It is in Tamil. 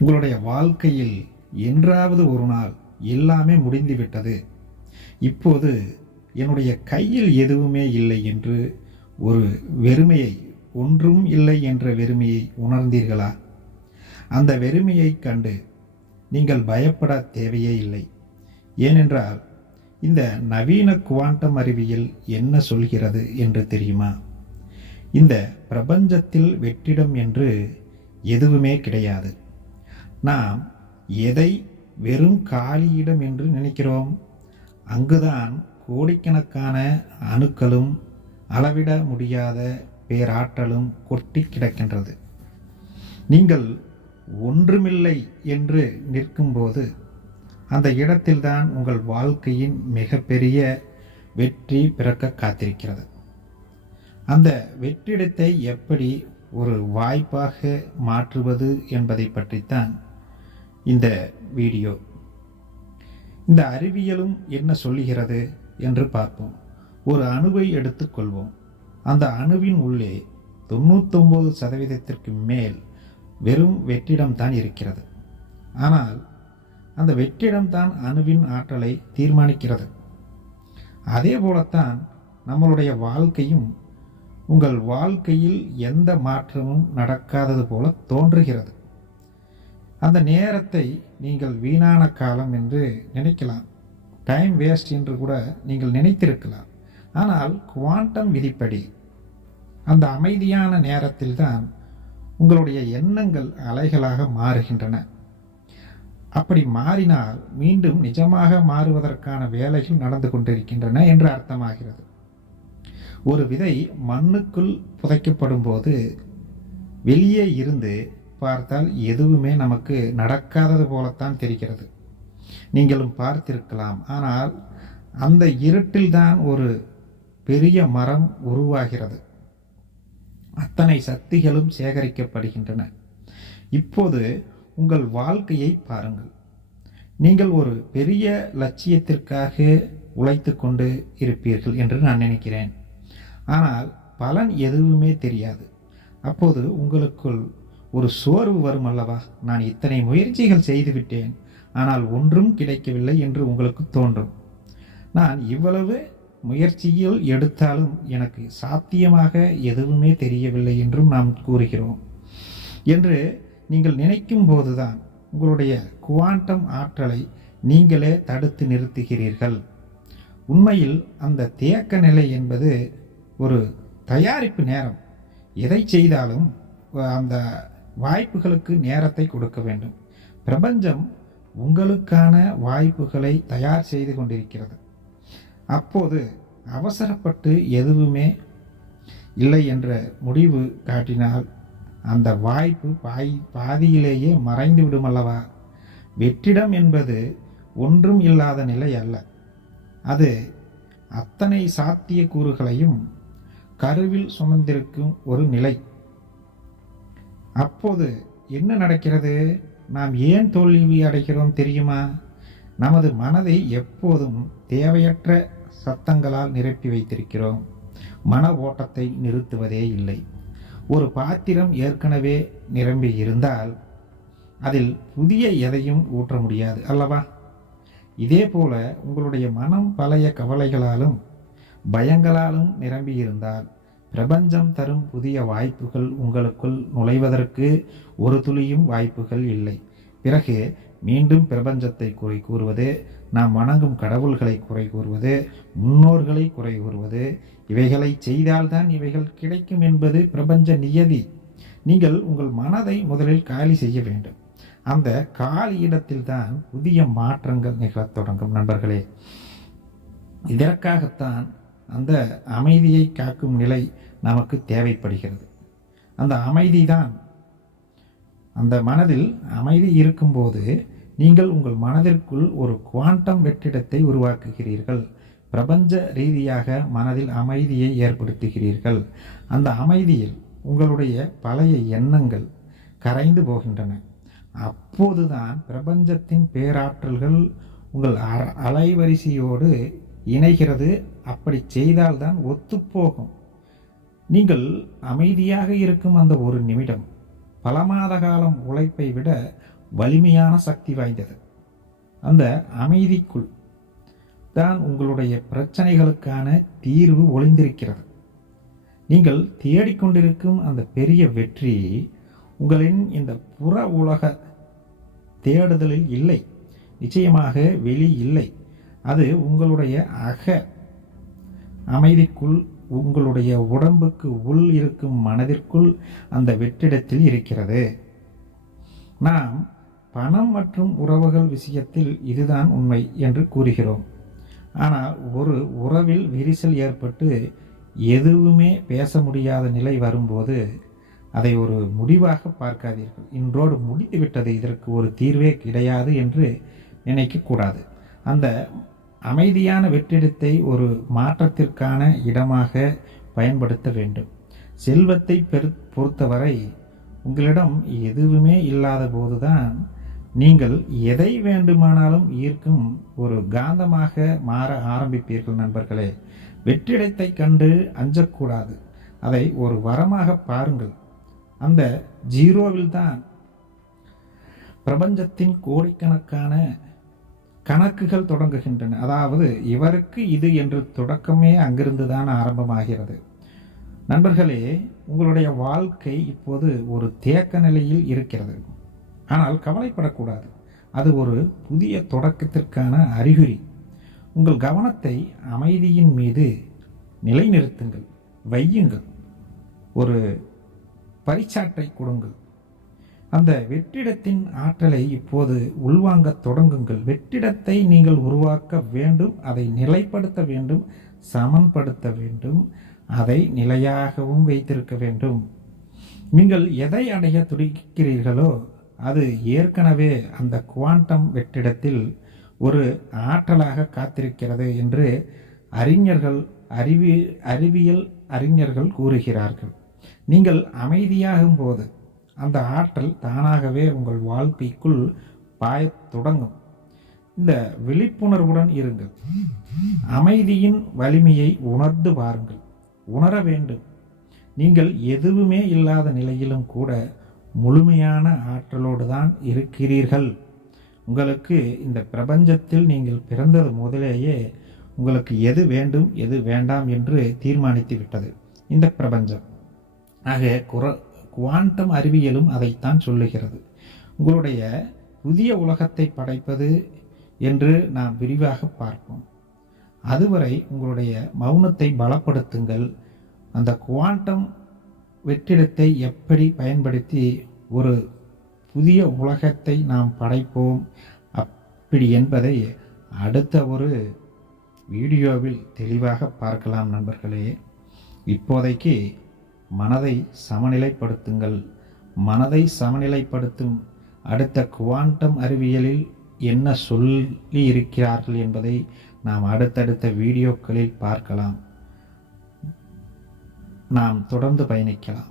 உங்களுடைய வாழ்க்கையில் என்றாவது ஒரு நாள் எல்லாமே முடிந்துவிட்டது, இப்போது என்னுடைய கையில் எதுவுமே இல்லை என்று ஒரு வெறுமையை, ஒன்றும் இல்லை என்ற வெறுமையை உணர்ந்தீர்களா? அந்த வெறுமையை கண்டு நீங்கள் பயப்பட தேவையே இல்லை. ஏனென்றால் இந்த நவீன குவாண்டம் அறிவியல் என்ன சொல்கிறது என்று தெரியுமா? இந்த பிரபஞ்சத்தில் வெற்றிடம் என்று எதுவுமே கிடையாது. நாம் எதை வெறும் காலியிடம் என்று நினைக்கிறோம், அங்குதான் கோடிக்கணக்கான அணுக்களும் அளவிட முடியாத பேராற்றலும் கொட்டி கிடக்கின்றது. நீங்கள் ஒன்றுமில்லை என்று நிற்கும்போது அந்த இடத்தில்தான் உங்கள் வாழ்க்கையின் மிகப்பெரிய வெற்றி பிறக்க காத்திருக்கிறது. அந்த வெற்றிடத்தை எப்படி ஒரு வாய்ப்பாக மாற்றுவது என்பதை பற்றித்தான் இந்த வீடியோ. இந்த அறிவியலும் என்ன சொல்லுகிறது என்று பார்ப்போம். ஒரு அணுவை எடுத்துக்கொள்வோம். அந்த அணுவின் உள்ளே 99% மேல் வெறும் வெற்றிடம்தான் இருக்கிறது. ஆனால் அந்த வெற்றிடம்தான் அணுவின் ஆற்றலை தீர்மானிக்கிறது. அதே போலத்தான் நம்மளுடைய வாழ்க்கையும். உங்கள் வாழ்க்கையில் எந்த மாற்றமும் நடக்காதது போல தோன்றுகிறது. அந்த நேரத்தை நீங்கள் வீணான காலம் என்று நினைக்கலாம், டைம் வேஸ்ட் என்று கூட நீங்கள் நினைத்திருக்கலாம். ஆனால் குவாண்டம் விதிப்படி அந்த அமைதியான நேரத்தில்தான் உங்களுடைய எண்ணங்கள் அலைகளாக மாறுகின்றன. அப்படி மாறினால் மீண்டும் நிஜமாக மாறுவதற்கான வேலைகள் நடந்து கொண்டிருக்கின்றன என்று அர்த்தமாகிறது. ஒரு விதை மண்ணுக்குள் புதைக்கப்படும் போது வெளியே இருந்து பார்த்தால் எதுவுமே நமக்கு நடக்காதது போலத்தான் தெரிகிறது. நீங்களும் பார்த்திருக்கலாம். ஆனால் அந்த இருட்டில்தான் ஒரு பெரிய மரம் உருவாகிறது. அத்தனை சக்திகளும் சேகரிக்கப்படுகின்றன. இப்போது உங்கள் வாழ்க்கையை பாருங்கள். நீங்கள் ஒரு பெரிய லட்சியத்திற்காக உழைத்து கொண்டு இருப்பீர்கள் என்று நான் நினைக்கிறேன். ஆனால் பலன் எதுவுமே தெரியாது. அப்போது உங்களுக்குள் ஒரு சோர்வு வரும் அல்லவா? நான் இத்தனை முயற்சிகள் செய்துவிட்டேன், ஆனால் ஒன்றும் கிடைக்கவில்லை என்று உங்களுக்கு தோன்றும். நான் இவ்வளவு முயற்சியில் எடுத்தாலும் எனக்கு சாத்தியமாக எதுவுமே தெரியவில்லை என்றும் நாம் கூறுகிறோம். என்று நீங்கள் நினைக்கும் போதுதான் உங்களுடைய குவாண்டம் ஆற்றலை நீங்களே தடுத்து நிறுத்துகிறீர்கள். உண்மையில் அந்த தேக்க நிலை என்பது ஒரு தயாரிப்பு நேரம். எதை செய்தாலும் அந்த வாய்ப்புகளுக்கு நேரத்தை கொடுக்க வேண்டும். பிரபஞ்சம் உங்களுக்கான வாய்ப்புகளை தயார் செய்து கொண்டிருக்கிறது. அப்போது அவசரப்பட்டு எதுவுமே இல்லை என்ற முடிவு காட்டினால் அந்த வாய்ப்பு பாதியிலேயே மறைந்து விடும் அல்லவா? வெற்றிடம் என்பது ஒன்றும் இல்லாத நிலை அல்ல. அது அத்தனை சாத்திய கூறுகளையும் கருவில் சுமந்திருக்கும் ஒரு நிலை. அப்போது என்ன நடக்கிறது? நாம் ஏன் தோல்வி அடைகிறோம் தெரியுமா? நமது மனதை எப்போதும் தேவையற்ற சத்தங்களால் நிரப்பி வைத்திருக்கிறோம். மன ஓட்டத்தை நிறுத்துவதே இல்லை. ஒரு பாத்திரம் ஏற்கனவே நிரம்பி இருந்தால் அதில் புதிய எதையும் ஊற்ற முடியாது அல்லவா? இதே போல உங்களுடைய மனம் பழைய கவலைகளாலும் பயங்களாலும் நிரம்பி இருந்தால் பிரபஞ்சம் தரும் புதிய வாய்ப்புகள் உங்களுக்குள் நுழைவதற்கு ஒரு துளியும் வாய்ப்புகள் இல்லை. பிறகு மீண்டும் பிரபஞ்சத்தை குறை கூறுவது, நாம் வணங்கும் கடவுள்களை குறை கூறுவது, முன்னோர்களை குறை கூறுவது, இவைகளை செய்தால்தான் இவைகள் கிடைக்கும் என்பது பிரபஞ்ச நியதி. நீங்கள் உங்கள் மனதை முதலில் காலி செய்ய வேண்டும். அந்த காலி இடத்தில்தான் புதிய மாற்றங்கள் நிகழத் தொடங்கும். நண்பர்களே, இதற்காகத்தான் அந்த அமைதியை காக்கும் நிலை நமக்கு தேவைப்படுகிறது. அந்த அமைதிதான், அந்த மனதில் அமைதி இருக்கும்போது நீங்கள் உங்கள் மனதிற்குள் ஒரு குவாண்டம் வெற்றிடத்தை உருவாக்குகிறீர்கள். பிரபஞ்ச ரீதியாக மனதில் அமைதியை ஏற்படுத்துகிறீர்கள். அந்த அமைதியில் உங்களுடைய பழைய எண்ணங்கள் கரைந்து போகின்றன. அப்போதுதான் பிரபஞ்சத்தின் பேராற்றல்கள் உங்கள் அலைவரிசையோடு இணைகிறது. அப்படி செய்தால்தான் ஒத்துப்போகும். நீங்கள் அமைதியாக இருக்கும் அந்த ஒரு நிமிடம் பல மாத காலம் உழைப்பை விட வலிமையான சக்தி வாய்ந்தது. அந்த அமைதிக்குள் தான் உங்களுடைய பிரச்சனைகளுக்கான தீர்வு ஒளிந்திருக்கிறது. நீங்கள் தேடிக்கொண்டிருக்கும் அந்த பெரிய வெற்றி உங்களின் இந்த புற உலக தேடுதலில் இல்லை, நிச்சயமாக வெளி இல்லை. அது உங்களுடைய அக அமைதிக்குள், உங்களுடைய உடம்புக்கு உள் இருக்கும் மனதிற்குள் அந்த வெற்றிடத்தில் இருக்கிறது. நாம் பணம் மற்றும் உறவுகள் விஷயத்தில் இதுதான் உண்மை என்று கூறுகிறோம். ஆனால் ஒரு உறவில் விரிசல் ஏற்பட்டு எதுவுமே பேச முடியாத நிலை வரும்போது அதை ஒரு முடிவாக பார்க்காதீர்கள். இன்றோடு முடித்துவிட்டது, இதற்கு ஒரு தீர்வே கிடையாது என்று நினைக்கக்கூடாது. அந்த அமைதியான வெற்றிடத்தை ஒரு மாற்றத்திற்கான இடமாக பயன்படுத்த வேண்டும். செல்வத்தை பொறுத்தவரை உங்களிடம் எதுவுமே இல்லாத போதுதான் நீங்கள் எதை வேண்டுமானாலும் ஈர்க்கும் ஒரு காந்தமாக மாற ஆரம்பிப்பீர்கள். நண்பர்களே, வெற்றிடத்தை கண்டு அஞ்சக்கூடாது, அதை ஒரு வரமாக பாருங்கள். அந்த ஜீரோவில் தான் பிரபஞ்சத்தின் கோடிக்கணக்கான கணக்குகள் தொடங்குகின்றன. அதாவது இவருக்கு இது என்று தொடக்கமே அங்கிருந்து தான் ஆரம்பமாகிறது. நண்பர்களே, உங்களுடைய வாழ்க்கை இப்போது ஒரு தேக்க நிலையில் இருக்கிறது. ஆனால் கவலைப்படக்கூடாது, அது ஒரு புதிய தொடக்கத்திற்கான அறிகுறி. உங்கள் கவனத்தை அமைதியின் மீது நிலைநிறுத்துங்கள், வையுங்கள், ஒரு பரிச்சாற்றை கொடுங்கள். அந்த வெற்றிடத்தின் ஆற்றலை இப்போது உள்வாங்க தொடங்குங்கள். வெற்றிடத்தை நீங்கள் உருவாக்க வேண்டும், அதை நிலைப்படுத்த வேண்டும், சமன்படுத்த வேண்டும், அதை நிலையாகவும் வைத்திருக்க வேண்டும். நீங்கள் எதை அடைய துடிக்கிறீர்களோ அது ஏற்கனவே அந்த குவாண்டம் வெற்றிடத்தில் ஒரு ஆற்றலாக காத்திருக்கிறது என்று அறிவியல் அறிஞர்கள் கூறுகிறார்கள். நீங்கள் அமைதியாகும் போது அந்த ஆற்றல் தானாகவே உங்கள் வாழ்க்கைக்குள் பாயத் தொடங்கும். இந்த விழிப்புணர்வுடன் இருங்கள். அமைதியின் வலிமையை உணர்ந்து பாருங்கள். உணர வேண்டும், நீங்கள் எதுவுமே இல்லாத நிலையிலும் கூட முழுமையான ஆற்றலோடு தான் இருக்கிறீர்கள். உங்களுக்கு இந்த பிரபஞ்சத்தில் நீங்கள் பிறந்தது முதலேயே உங்களுக்கு எது வேண்டும் எது வேண்டாம் என்று தீர்மானித்து விட்டது இந்த பிரபஞ்சம். ஆக குவாண்டம் அறிவியலும் அதைத்தான் சொல்லுகிறது. உங்களுடைய புதிய உலகத்தை படைப்பது என்று நாம் விரிவாக பார்ப்போம். அதுவரை உங்களுடைய மௌனத்தை பலப்படுத்துங்கள். அந்த குவாண்டம் வெற்றிடத்தை எப்படி பயன்படுத்தி ஒரு புதிய உலகத்தை நாம் படைப்போம் அப்படி என்பதை அடுத்த ஒரு வீடியோவில் தெளிவாக பார்க்கலாம். நண்பர்களே, இப்போதைக்கு மனதை சமநிலைப்படுத்துங்கள். மனதை சமநிலைப்படுத்தும் அடுத்த குவாண்டம் அறிவியலில் என்ன சொல்லி இருக்கிறார்கள் என்பதை நாம் அடுத்தடுத்த வீடியோக்களில் பார்க்கலாம். நாம் தொடர்ந்து பயணிக்கலாம்.